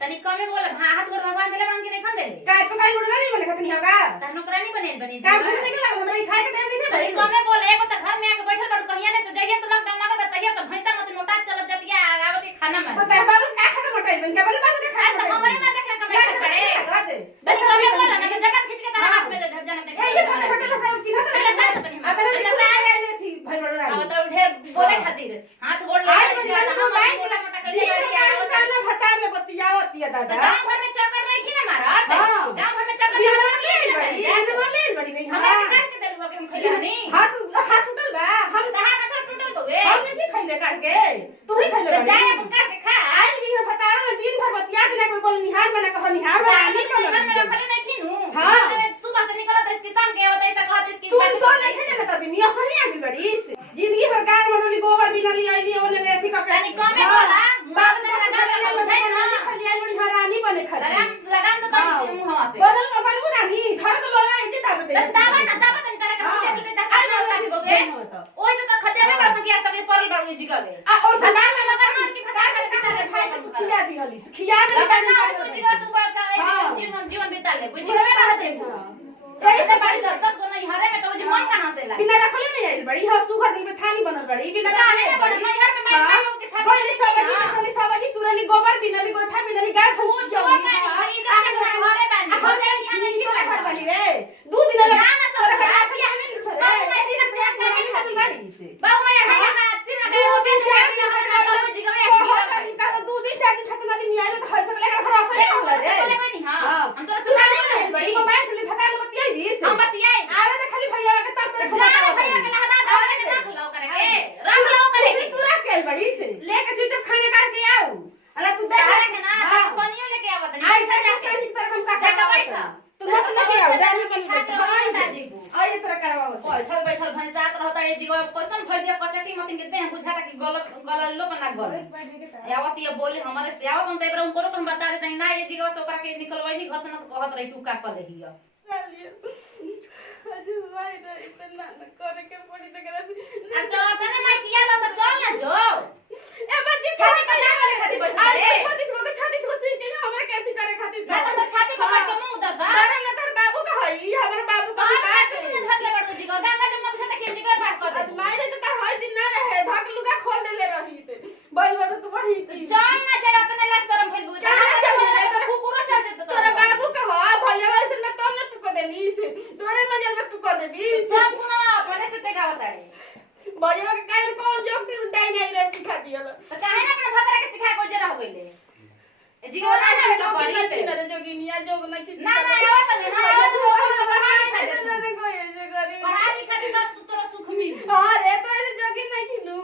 तनी कमे बोल हाथ गोड़ भगवान देले बन के नहीं खन देले काय तो काय गुड़ना नहीं बने खतनी होगा त नौकरानी बने बनी काय भूख नहीं लागल हमरा खाए के टाइम नहीं तनी कमे बोल एगो त घर में आके बैठल बड़ कहिया ने से जइया से लॉकडाउन लागल तहिया से भैंसा मत नोटा चलत जतिया आवत के खाना में पता है बाबू का खाना मोटाई बन के बोले बाबू के खाना त हमरे माटे के कमे पड़े बस कमे बोल ना जगन खींच के तारा हाथ में धर जाना दे ये होटल सब चिन्ह तो नहीं आता नहीं थी भाई बड़ा अब तो ढेर बोले खातिर हाथ गोड़ लगा हम मोटा मोटा कर गाना भतार ले बतियावती है दादा गांव भर में चक्कर रखी ना मारा गांव भर में चक्कर ले बड़ी नहीं हमरा काट के देलु के हम खइला नहीं हाथ टूटल बा हम तहां का टूटल बगे हम नहीं खइले काट के तू ही खइले तो जाए अपन काट के खा आई भी है भतार में दिन भर बतिया के कोई बोल निहार में ना कह निहार वाली को घर में रखले नहीं खिनु हां जब सुबह से निकलत इसकी शाम के होता ऐसा कहत इसकी तू तो नहीं खेले ना तभी ये सही आ बड़ी जिंदगी भर गांव में नली गोबर बिना ली आई ओने रे ठीक का यानी कमे बोला बाप ने खली आई बड़ी हरानी बने खली लगाम तो तनी मुंह वहां पे बदल में बनू रानी घर तो लोड़ा आई दाब दे दावा ना दावा तनी तरह का पूछे कि धक्का ना उठा बोगे ओइ से तो खदिया में बड़ सकिया तक परल बड़ जी गवे आ ओ सदा में लगा मार के फटा कर पिटा दे भाई तू खिया दी हली खिया दे तू जी तू बड़ा जीवन बिता ले बुझी गवे रह जे सही से बड़ी 10 गो नहीं हरे में तो जी मन कहां से ला बिना रखले नहीं आई बड़ी हां सुखर दिन में थाली बनल बड़ी बिना रखले बड़ी मैं घर में मैं खाओ के छाप बोली सब्जी में चली सब्जी तुरली गोबर बिनली गोठा बिनली गाय भूस जो ई जा के घरे बानी हो जाए कि नहीं ठीक घर बनी रे 2 दिन लगा ना तोरा घर पिया नहीं सरे मैं दिन से एक नहीं खाती गाड़ी से बाऊ मैं है ना चिर में दो दिन चार दिन जी गवे बहुत दिन का 2 दिन 4 दिन खतना दिन आए तो खा सकले घर आसे नहीं होला रे बोले नहीं हां हम तोरा सुना नहीं बड़ी मोबाइल से फटा ले बतियाई भी हम बतियाई आवे तो खाली भैया के तब तोरे जा भैया के नहदा दावे के रख लो करे रख लो करे तू रख के बड़ी से लेके जुटे खाने काट के आओ अला तू देख के ना पानियो लेके आवत नहीं आई जा जा पर हम का जा बैठा तू मत लेके आओ जानी बन के आई तरह करवाओ बैठल बैठल भंसात रहता है जीवा कोतन भर दिया कचटी मत के दे बुझाता कि गललो बना गल आवत ये बोले हमारे से आवत हम तो एकरा उनको हम बता देते ना ये जीवा से ओकरा के निकलवाई घर से ना तो कहत रही तू का कर रही है अरे भाई ना इतना न करे के पड़ी तो करा अब तो तने मैं किया तो चल ना जो ए बच्ची छाती पर ना करे खातिर बैठ अरे छाती को सीख के हमरा कैसे करे खातिर ना तो छाती पर के मुंह दर्द अरे ना तर बाबू का हई हमरा बाबू का बात तू धर ले बड़ जीवा गंगा जमुना पूछता कि जीवा बात कर दे मायने तो तर हई दिन ना रहे धक लुगा खोल देले रही थे बई बड़ तू बढ़ी थी जान ना जाए अपने ला शर्म भइल बुझा तो कुकुरो चल जत तोरा बाबू का हो भैया वैसे ना तो न तू को देनी से तोरे मजल में तू को देबी सब गुना अपने से देखा बताड़े भैया के काहे कौन जोक फिर डाई नहीं रे सिखा दियो तो काहे ना अपने भतरा के सिखा को जरा हो गइले जीवा ना ना जोग नहीं ना जोगिनिया जोग नहीं किसी ना ना आवा तो ना आवा तो पढ़ा लिखा दे ना कोई ऐसे करे पढ़ा लिखा दे तू तोरा सुख मिल हां रे तो ऐसे जोगिन नहीं किनु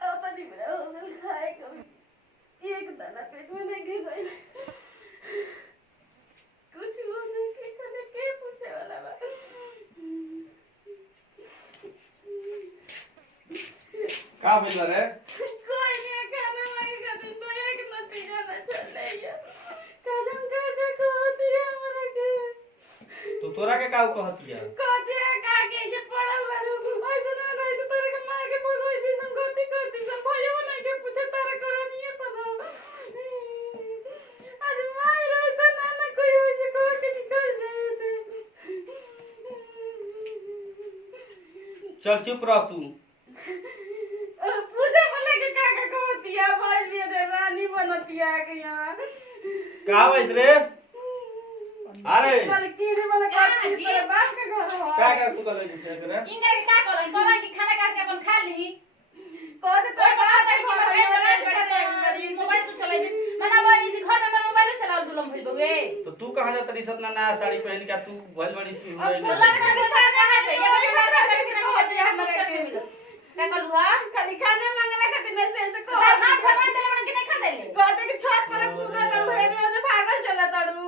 अपनी बड़ा हो गल खाए कभी एक दाना पेट में नहीं गई कुछ वो नहीं के कने के पूछे वाला बा का भेल रे कोई नहीं खाना मांगे खातिर तो एक नतीजा न चले या कदम का कहती है हमरा के तो तोरा के काऊ कहतिया कहती है का के जे पड़ल बारू ऐसे ना नहीं तो तोरे के मार के भगोई दी संगति करती सब भइयो नहीं के पूछे तारा करनी है पता आज माई रही तो ना कोई हो जे को के निकल जाए थे चल चुप रह तू पूजा बोले के का कहती है बोल दिए रे रानी बनती है के यहां का वैस रे अरे बल्कि रे बोले का तेरे बाप के घर हो का कर तू कर ले रे इंगरे के का कहलै कमाई की खाना काट के अपन खा ली कह दे तो बात के मोबाइल तो चलाई ना ना भाई जी घर में मोबाइल चलाओ दुलम भइल बगे तो तू कहां जा तरी सतना नया साड़ी पहन के तू भइल बड़ी सी तो लग के खाना है ये वाली बात करके ना होती है हमरा के मिलत का कलुआ खाली खाने मांगला खातिर नहीं से ऐसे को हाथ भगवान देले बन के नहीं खा देले कहते कि छत पर कूदा तड़ू है रे ओने भागल चला तड़ू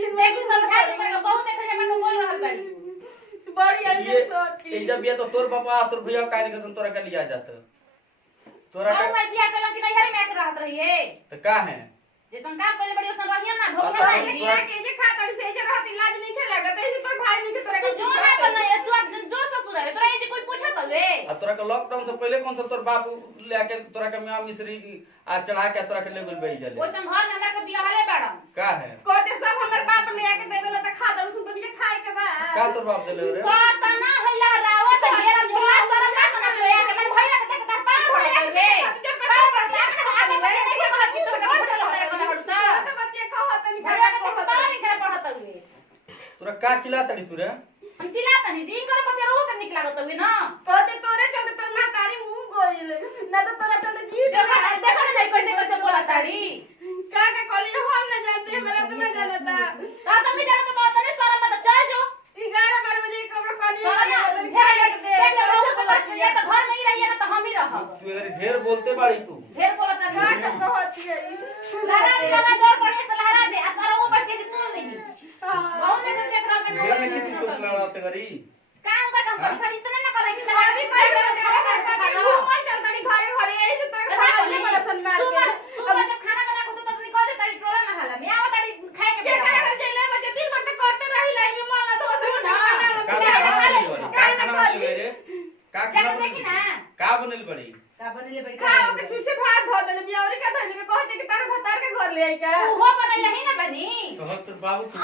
दिन में लेकिन समझा दे के बहुत देख रे मन बोल रहल बड़ी बड़ी आई ये सोती जब ये तो तोर पापा तोर भैया का निकसन तोरा के लिया जात तोरा हम का मैं बियाह कल की नहीं हरे में रहत रही है तो का है जैसन काम करले बड़ी ओसन रहिया ना भोगना तो नहीं ये के जे खाता से जे रहती लाज नहीं खेलेगा तो ऐसे तोर भाई नहीं के तोरा तू के जो ना बना ये तू अब जो ससुर है तोरा ये कोई पूछा तो वे आ तोरा के लॉकडाउन से पहले कौन सा तोर बाप लेके तोरा के मियां मिश्री आ चढ़ा के तोरा के लेबल बेई जले ओसन घर में हमरा के बियाह हले बाड़म का है को दे सब हमर बाप ले आके देवेला त खा दल सुन तनिके खाए के बा का तोर बाप देले रे का तना हल्ला रावत हेरा झोला शरम ना करना तो या के मन भइया के तार पार पड़े रे पार पड़ जा के आगे बढ़े नहीं के बात की तो होटल सारे कोना हटता तो बतिया कहो तनी भइया के तो पार नहीं करे पड़त हुए तोरा का चिल्ला तड़ी तू रे हम चिल्लाता नहीं जी कर पते रो के निक लागत हुए ना को दे तोरे चलते तोर मातारी मुंह गोइल ना तो तोरा चलते जी देखा ना जाई कैसे कैसे बोला ताड़ी का कॉलेज हम ना जानते हमरा तो ना जानता ता तुम नहीं जानत तो तने शरम मत चल जो 11-12 बजे कब्र कॉलेज शरम देख ले रोज के बात ये तो घर में ही रहिए ना तो हम ही रहब तू इधर ढेर बोलते बाड़ी तू ढेर बोलत का ना तो होती है लहरा गाना जोर पड़े से लहरा दे आ करो वो बैठ के सुन लेगी बहुत ने चेक करा पे ढेर में कितनी चोट लड़ाते करी काम का काम करी खाली इतने ना करे कि अभी कोई घूमन चल तनी घरे घरे ऐसे तोरे भाई बड़ा सम्मान सुबह जब खाना बना को तो निकल दे तारी टोला में हाला मैं आवा तारी खाए के के करे जेले बजे दिन मत करते रही लाइन में माला धो से का खाना बनेल रे का खाना देखी ना का बनेल बड़ी का बनेले बड़ी खाओ के पीछे भात धो देले बियावरी का धोने में कहते कि तार भतार के घर ले आई का तू हो बनैला ही ना बनी तो तोर बाबू की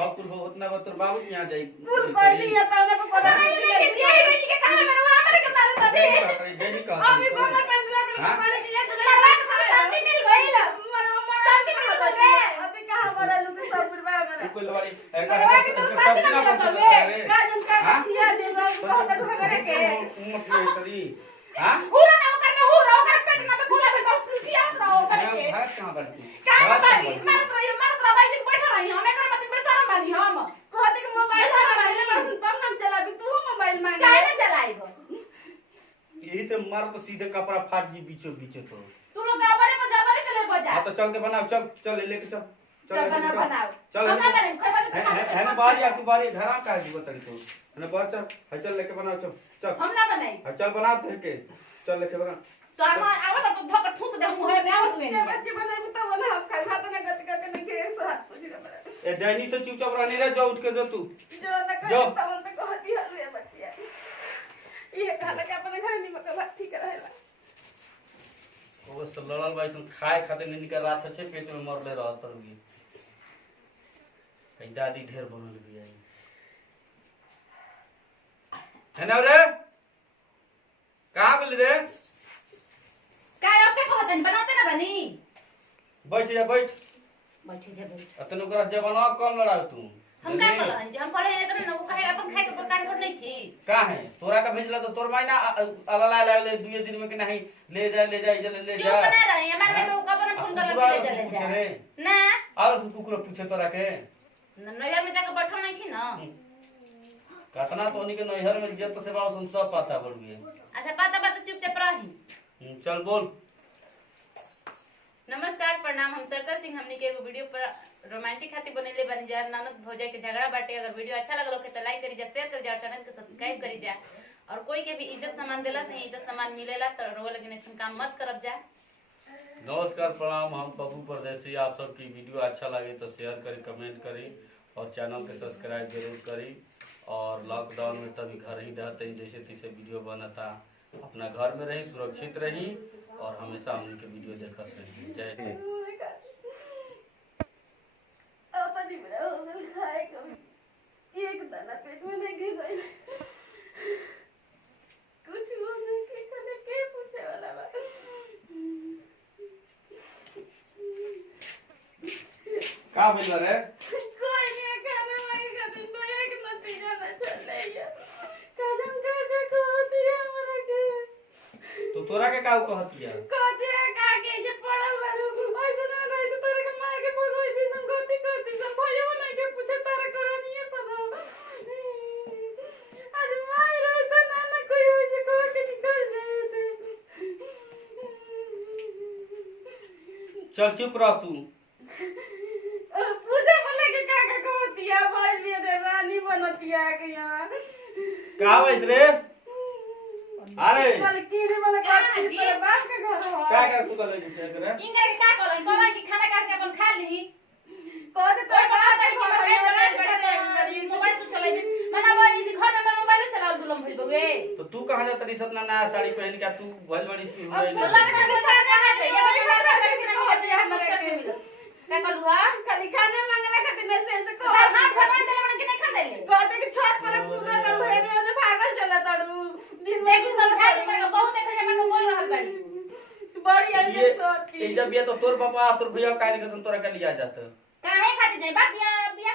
हो कुल हो उतना तोर बाबू के यहां जाई कुल कोई नहीं है तो उन्हें पता नहीं नहीं के जे बनी के खाना मेरे हमरे के तारे तारे डेली का अभी गोबर पंजुला पे पानी दिया तो शांति मिल गई ला शांति मिल गई अभी कहां बड़ा लोग सब बुरबा हमारा कोई लवारी एक सब्जी ना बन सकता रे काजन का किया दे बाबू कहत ढंगरे के उम्र की तरी हां हुरा ना ओकर में हुरा ओकर पेट ना तो खुला पे कियात रहो ओकर के भात कहां बढ़ती का बागी मारत रह बाई जी बैठा रही हमें कर मत में सारा बानी हम कहते कि मोबाइल से तब हम चला भी तू मोबाइल मांगे काहे ना चलाइबो यही तो मार तो सीधे कपड़ा फाट जी बीचों बीचों तो तू लोग गावरे में जावरे चले बजा हां तो चल के बनाओ चल लेके चल चल बनाओ चल हम ना बने कोई बने है ना बारी आपकी बारी घर का है जीव तरी तो है ना बाहर चल चल लेके बनाओ चल हम ना बनाई चल बनाओ थे के चल लेके बना तो हम आवत तो धक ठूस दे मुंह में आवत में ये बच्चे बने तो बना खाई भात ना गत का नहीं के साथ पूछ रहा ए डैनी से चुपचाप रहने रे जो उठ के जो तू जो ना जो। कर तब तो कहती है बच्चिया ये खाना के अपने घर नहीं मका बात ठीक रहेला ओ सब लड़ल भाई सुन खाए खाते नहीं निकल रात छे पेट में मरले रहत रुगी कई दादी ढेर बनल भी आई है ना रे कहां बोल रे का आपके कहतन बनाते ना बनी बैठ जा बैठ बैठे जे बैठ अतन ओकरा जे बना कम लड़ाओ तू हम का कहलन हम कहले एकरे न वो कहे अपन खाए के पकाड़ घर नहीं थी का है तोरा का भेजला तो तोर मायना अलाला लागले 2 दिन में के नहीं ले जा इधर ले क्यों जा बना रहे हैं हमारे में वो कब ना फोन कर ले चले जा ना और सुन कुकुर पूछे तोरा के नैहर में जाके बैठल नहीं थी ना कतना तो उन्हीं के नैहर में इज्जत से बाव सुन सब पता बड़ुए अच्छा पता चुपचाप रही चल बोल नमस्कार प्रणाम हम सरसा सिंह हमने के एगो वीडियो पर रोमांटिक खातिर बनेले बनी जा ननद भौजाई के झगड़ा बाटे अगर वीडियो अच्छा लगल हो तो लाइक करी जा शेयर करी जा और चैनल के सब्सक्राइब करी जा और कोई के भी इज्जत सामान देला से इज्जत सामान मिलेला तो रोवा लगने से काम मत करब जा नमस्कार प्रणाम हम पप्पू परदेसी आप सबकी वीडियो अच्छा लगे तो शेयर करी कमेंट करी और चैनल के सब्सक्राइब जरूर करी और लॉकडाउन में तभी घर ही रहते जैसे तैसे वीडियो बनता अपना घर में रही सुरक्षित रही और हमेशा हम उनके वीडियो देखते रही जय हिंद खाए कभी एक दाना पेट में लेके गई कुछ वो नहीं के खाने के पूछे वाला बा का मिल रे कोई नहीं खाना मांगेगा तो एक नतीजा न चले यार कदम का कहती है हमरा के तो तोरा के का कहतिया कहती है का के जे पड़ल बारू ऐसे ना नहीं तो तोरे के मार के भगोई दी सम गति सब भयो नहीं के पूछे तारा करनिए पता अरे माई रही तो ना कोई हो जे को के निकल जाए चल चुप रह तू पूजा बोले के का कहती है भाई लिए दे रानी बनती है के यहां का वैस रे अरे बोले की रे बोले का कहां जी तेरे बाप के घर हो का का तू कर ले तेरे इनका के का कहलन कहलन कि खाना काट के अपन खा ली कह दे कोई तेरे बाप बात के नहीं घर कि बड़े मोबाइल तो चलाइबे मना भाई जी घर में मोबाइल चलाओ दुलम भई बगे तो तू कहां जा तरी सपना नया साड़ी पहन के तू भइल बड़ी शुरू अब हुई तो लगा के खाना है ये वाली खतरा करके कह दिया हमरा के का कलुआ खाली खाने मांगला खातिर नहीं से ऐसे तो कह हाथ भगवान देले बन के नहीं खा देले कह दे कि छत पर कूदा तड़ू है ने ओने भागल चला तड़ू दिन में देखी समझा दे तेरे बहुत देख रहे मन बोल रहल बाड़ी बड़ी आई ये सोच की जब ये तो तोर पापा तोर भैया काहे के सन तोरा के लिया जात काहे खाती जाई बा बिया बिया